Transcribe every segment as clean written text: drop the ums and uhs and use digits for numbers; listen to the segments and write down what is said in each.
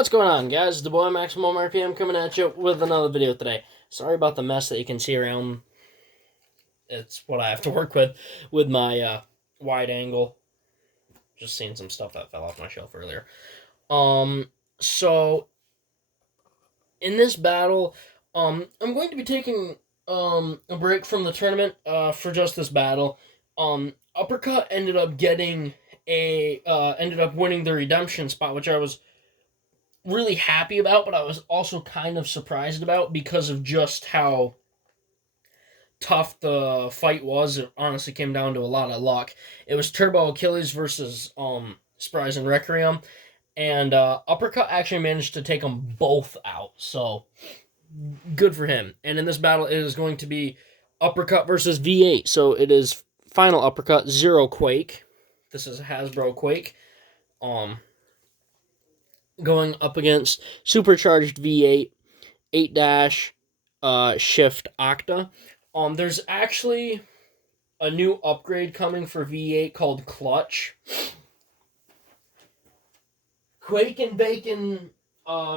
What's going on, guys? It's the boy Maximum RPM coming at you with another video today. Sorry about the mess that you can see around. It's what I have to work with my wide angle. Just seeing some stuff that fell off my shelf earlier. So in this battle, I'm going to be taking a break from the tournament for just this battle. Uppercut ended up getting ended up winning the redemption spot, which I was really happy about, but I was also kind of surprised about because of just how tough the fight was. It honestly came down to a lot of luck. It was Turbo Achilles versus Spryz and Requiem, and Uppercut actually managed to take them both out, so good for him. And in this battle, it is going to be Uppercut versus V8, so it is Final Uppercut, Zero Quake. This is a Hasbro Quake. Going up against Supercharged V8, 8-dash, Shift Octa. There's actually a new upgrade coming for V8 called Clutch. Quake and Bacon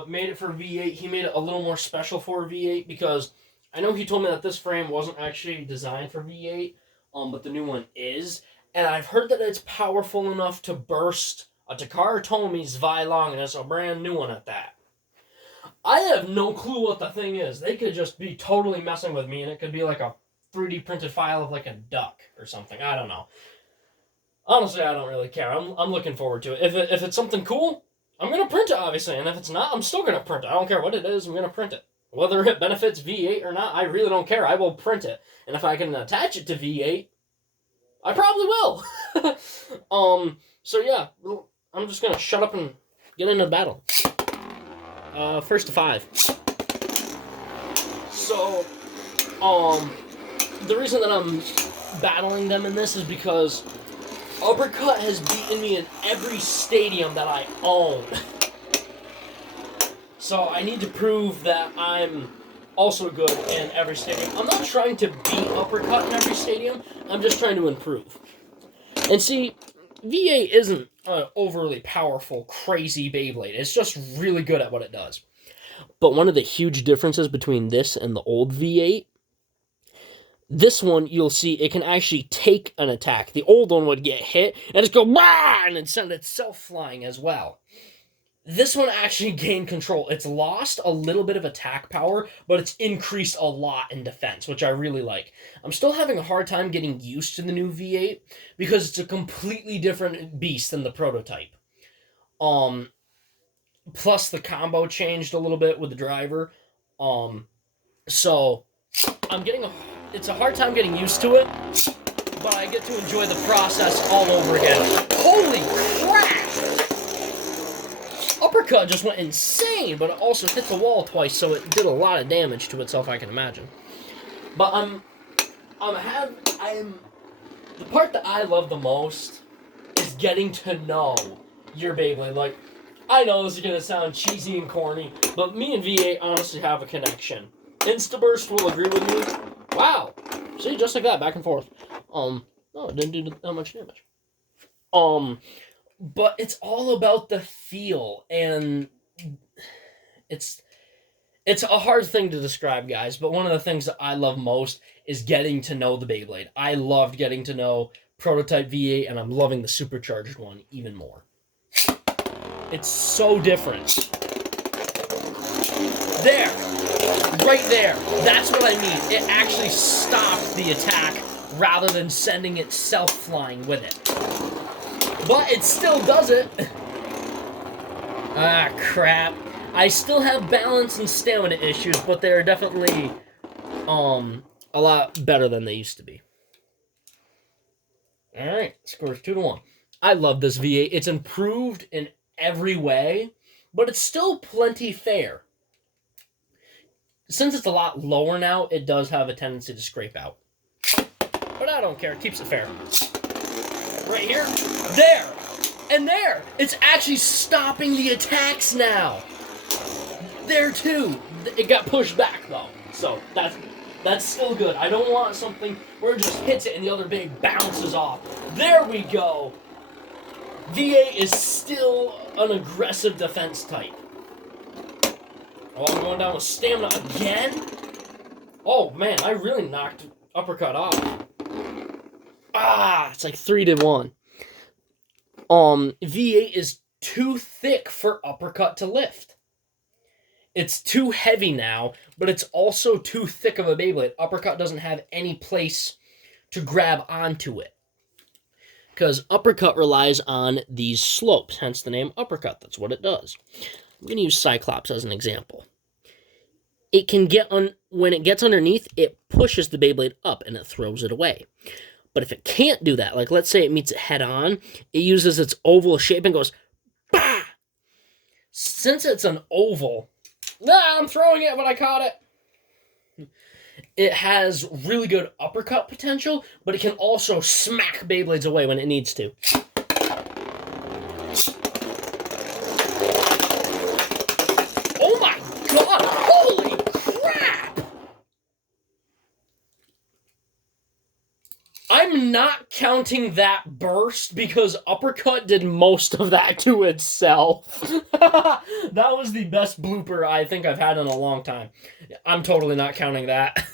made it for V8. He made it a little more special for V8 because I know he told me that this frame wasn't actually designed for V8, but the new one is. And I've heard that it's powerful enough to burst a Takara Tomi's Vylong, and it's a brand new one at that. I have no clue what the thing is. They could just be totally messing with me, and it could be like a 3D printed file of like a duck or something. I don't know. Honestly, I don't really care. I'm looking forward to it. If it's something cool, I'm going to print it, obviously. And if it's not, I'm still going to print it. I don't care what it is, I'm going to print it. Whether it benefits V8 or not, I really don't care. I will print it. And if I can attach it to V8, I probably will. So yeah, I'm just going to shut up and get into the battle. First to 5. So, the reason that I'm battling them in this is because Uppercut has beaten me in every stadium that I own. So I need to prove that I'm also good in every stadium. I'm not trying to beat Uppercut in every stadium, I'm just trying to improve. And see, V8 isn't an overly powerful, crazy Beyblade. It's just really good at what it does. But one of the huge differences between this and the old V8, this one, you'll see, it can actually take an attack. The old one would get hit, and just go, bah! And then send itself flying as well. This one actually gained control. It's lost a little bit of attack power, but it's increased a lot in defense, which I really like. I'm still having a hard time getting used to the new V8 because it's a completely different beast than the prototype. Plus the combo changed a little bit with the driver. So I'm getting it's a hard time getting used to it, but I get to enjoy the process all over again. Holy crap! Uppercut just went insane, but it also hit the wall twice, so it did a lot of damage to itself, I can imagine. But the part that I love the most is getting to know your Beyblade. Like, I know this is gonna sound cheesy and corny, but me and V8 honestly have a connection. Instaburst will agree with me. Wow, see, just like that, back and forth. No, it didn't do that much damage. But it's all about the feel, and it's a hard thing to describe, guys, but one of the things that I love most is getting to know the Beyblade. I loved getting to know Prototype V8, and I'm loving the Supercharged one even more. It's so different. There! Right there! That's what I mean. It actually stopped the attack rather than sending itself flying with it. But it still does it. Ah, crap. I still have balance and stamina issues, but they're definitely a lot better than they used to be. Alright, scores 2-1. I love this V8. It's improved in every way, but it's still plenty fair. Since it's a lot lower now, it does have a tendency to scrape out. But I don't care. It keeps it fair. Right here. There. And there. It's actually stopping the attacks now. There too. It got pushed back though. So that's still good. I don't want something where it just hits it and the other big bounces off. There we go. V8 is still an aggressive defense type. Oh, I'm going down with stamina again? Oh, man, I really knocked Uppercut off. Ah, it's like 3-1. V8 is too thick for Uppercut to lift. It's too heavy now, but it's also too thick of a Beyblade. Uppercut doesn't have any place to grab onto it. Because Uppercut relies on these slopes, hence the name Uppercut. That's what it does. I'm going to use Cyclops as an example. It can get when it gets underneath, it pushes the Beyblade up and it throws it away. But if it can't do that, like let's say it meets it head on, it uses its oval shape and goes, bah! Since it's an oval, I'm throwing it, but I caught it. It has really good uppercut potential, but it can also smack Beyblades away when it needs to. Oh my god! Holy crap! I'm not counting that burst because Uppercut did most of that to itself. That was the best blooper I think I've had in a long time. I'm totally not counting that.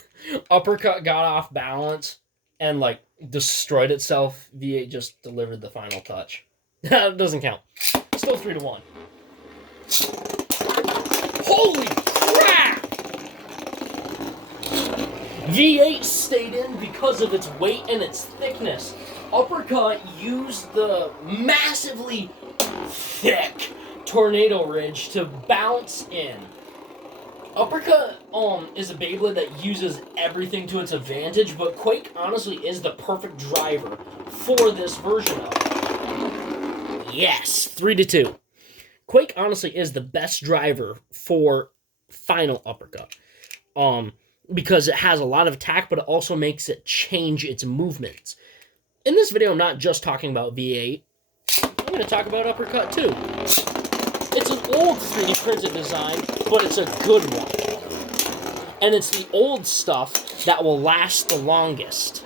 Uppercut got off balance and like destroyed itself. V8 just delivered the final touch. That doesn't count. Still 3-1. Holy crap! V8 stayed in because of its weight and its thickness. Uppercut used the massively thick Tornado Ridge to bounce in. Uppercut is a Beyblade that uses everything to its advantage, but Quake honestly is the perfect driver for this version of it. Yes, 3-2. Quake honestly is the best driver for Final Uppercut. Because it has a lot of attack, but it also makes it change its movements. In this video, I'm not just talking about V8. I'm going to talk about Uppercut too. It's an old 3D printed design, but it's a good one. And it's the old stuff that will last the longest.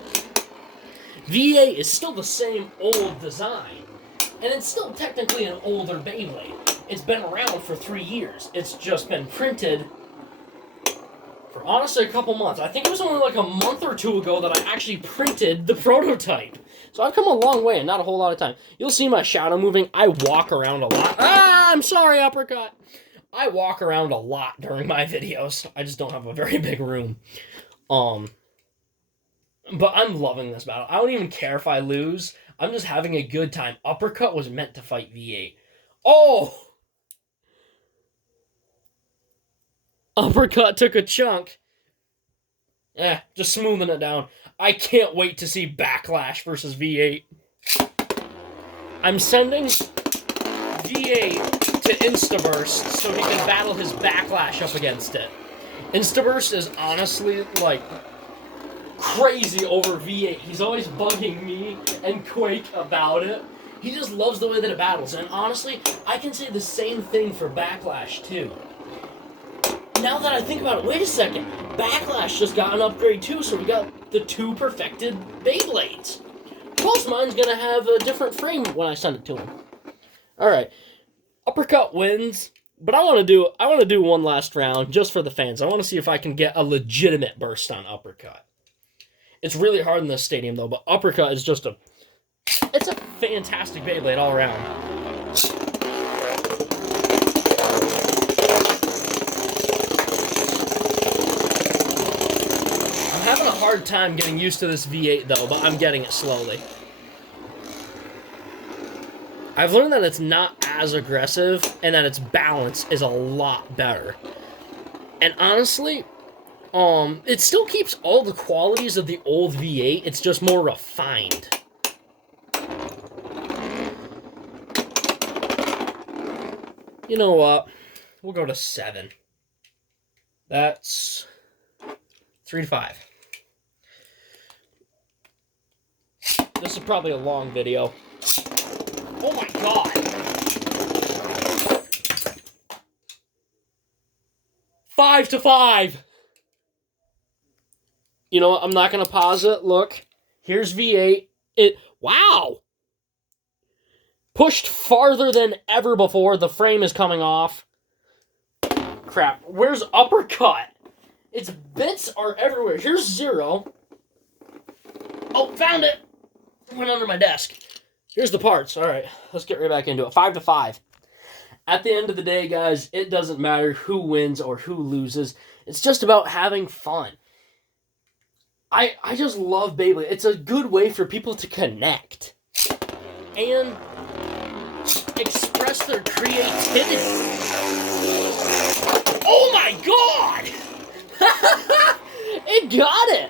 V8 is still the same old design, and it's still technically an older Beyblade. It's been around for 3 years. It's just been printed for honestly a couple months. I think it was only like a month or two ago that I actually printed the prototype. So I've come a long way in not a whole lot of time. You'll see my shadow moving. I walk around a lot. I'm sorry, Uppercut. I walk around a lot during my videos. I just don't have a very big room. But I'm loving this battle. I don't even care if I lose. I'm just having a good time. Uppercut was meant to fight V8. Oh! Uppercut took a chunk. Just smoothing it down. I can't wait to see Backlash versus V8. I'm sending V8 to Instaburst so he can battle his Backlash up against it. Instaburst is honestly, like, crazy over V8. He's always bugging me and Quake about it. He just loves the way that it battles. And honestly, I can say the same thing for Backlash, too. Now that I think about it, wait a second. Backlash just got an upgrade too, so we got the 2 perfected Beyblades. Plus, mine's gonna have a different frame when I send it to him. Alright. Uppercut wins, but I wanna do one last round just for the fans. I wanna see if I can get a legitimate burst on Uppercut. It's really hard in this stadium though, but Uppercut is just it's a fantastic Beyblade all around. I'm having a hard time getting used to this V8 though, but I'm getting it slowly. I've learned that it's not as aggressive and that its balance is a lot better. And honestly, it still keeps all the qualities of the old V8, it's just more refined. You know what? We'll go to 7. That's 3-5. This is probably a long video. Oh my god! 5-5! You know what? I'm not gonna pause it. Look. Here's V8. Wow! Pushed farther than ever before. The frame is coming off. crap. Where's Uppercut? Its bits are everywhere. Here's 0. Oh, found it. It went under my desk. Here's the parts. All right, let's get right back into it. 5-5. At the end of the day, guys, it doesn't matter who wins or who loses. It's just about having fun. I just love Beyblade. It's a good way for people to connect and express their creativity. Oh my god! It got it!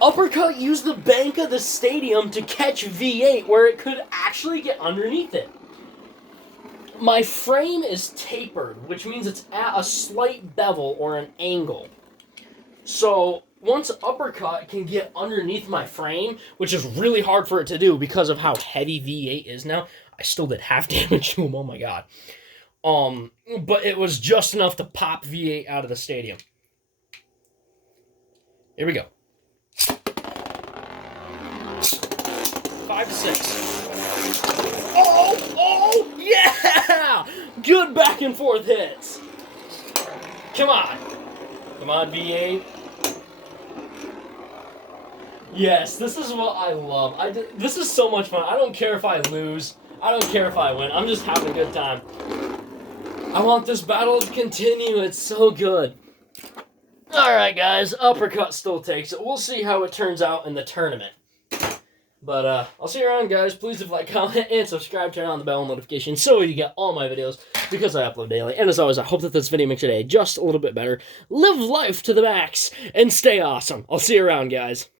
Uppercut used the bank of the stadium to catch V8 where it could actually get underneath it. My frame is tapered, which means it's at a slight bevel or an angle. So once Uppercut can get underneath my frame, which is really hard for it to do because of how heavy V8 is now. I still did half damage to him, oh my god. But it was just enough to pop V8 out of the stadium. Here we go. 5-6. Oh, yeah! Good back and forth hits. Come on, V8. Yes, this is what I love. This is so much fun. I don't care if I lose. I don't care if I win. I'm just having a good time. I want this battle to continue. It's so good. Alright, guys. Uppercut still takes it. We'll see how it turns out in the tournament. But, I'll see you around, guys. Please leave a like, comment, and subscribe. Turn on the bell notification so you get all my videos because I upload daily. And as always, I hope that this video makes your day just a little bit better. Live life to the max and stay awesome. I'll see you around, guys.